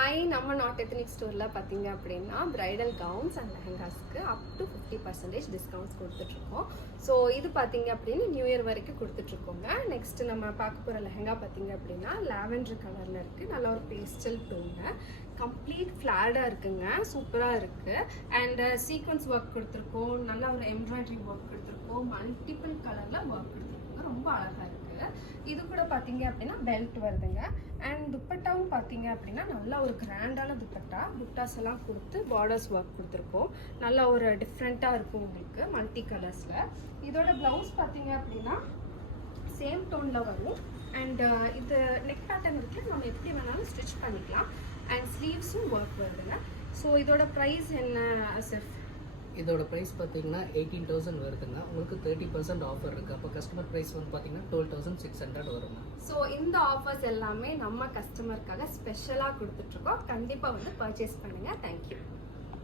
Hi, நம்ம not ethnic ஸ்டோரில் பார்த்தீங்க அப்படின்னா பிரைடல் கவுன்ஸ் அண்ட் லெஹங்காஸ்க்கு அப் டு 50% டிஸ்கவுண்ட்ஸ் கொடுத்துட்ருக்கோம். ஸோ இது பார்த்தீங்க அப்படின்னு நியூ இயர் வரைக்கும் கொடுத்துட்ருக்கோங்க. நெக்ஸ்ட் நம்ம பார்க்க போகிற லெஹங்கா பார்த்தீங்க அப்படின்னா லாவெண்டர் கலரில் இருக்குது. நல்ல ஒரு பேஸ்டல் டோனு, கம்ப்ளீட் ஃப்ளாடாக இருக்குங்க, சூப்பராக இருக்குது. அண்ட் சீக்வன்ஸ் ஒர்க் கொடுத்துருக்கோம், நல்ல ஒரு எம்ப்ராய்டரி ஒர்க் கொடுத்துருக்கோம், மல்டிபிள் கலரில் ஒர்க் கொடுத்துருக்கோங்க, ரொம்ப அழகாக இருக்குது. இது கூட பார்த்தீங்க அப்படின்னா பெல்ட் வருதுங்க. அண்ட் துப்பட்டாவும் பார்த்தீங்க அப்படின்னா நல்லா ஒரு கிராண்டான துப்பட்டாஸ் எல்லாம் கொடுத்து பார்டர்ஸ் ஒர்க் கொடுத்துருக்கோம். நல்லா ஒரு டிஃப்ரெண்ட்டாக இருக்கும் உங்களுக்கு மல்டி கலர்ஸில். இதோட ப்ளவுஸ் பார்த்தீங்க அப்படின்னா சேம் டோனில் வரும். அண்ட் இது நெக் பேட்டர்ன் இருக்குது, நம்ம எப்படி வேணாலும் ஸ்டிச் பண்ணிக்கலாம். அண்ட் ஸ்லீவ்ஸும் ஒர்க் வருதுங்க. ஸோ இதோட ப்ரைஸ் என்ன அசிஃப்? இதோட ப்ரைஸ் பார்த்தீங்கன்னா 18,000 வருதுங்க. உங்களுக்கு 30% ஆஃபர் இருக்குது. அப்போ கஸ்டமர் ப்ரைஸ் வந்து பார்த்தீங்கன்னா 12,600 வருங்க. ஸோ இந்த ஆஃபர்ஸ் எல்லாமே நம்ம கஸ்டமருக்காக ஸ்பெஷலாக கொடுத்துட்ருக்கோம். கண்டிப்பாக வந்து பர்ச்சேஸ் பண்ணுங்கள். தேங்க்யூ.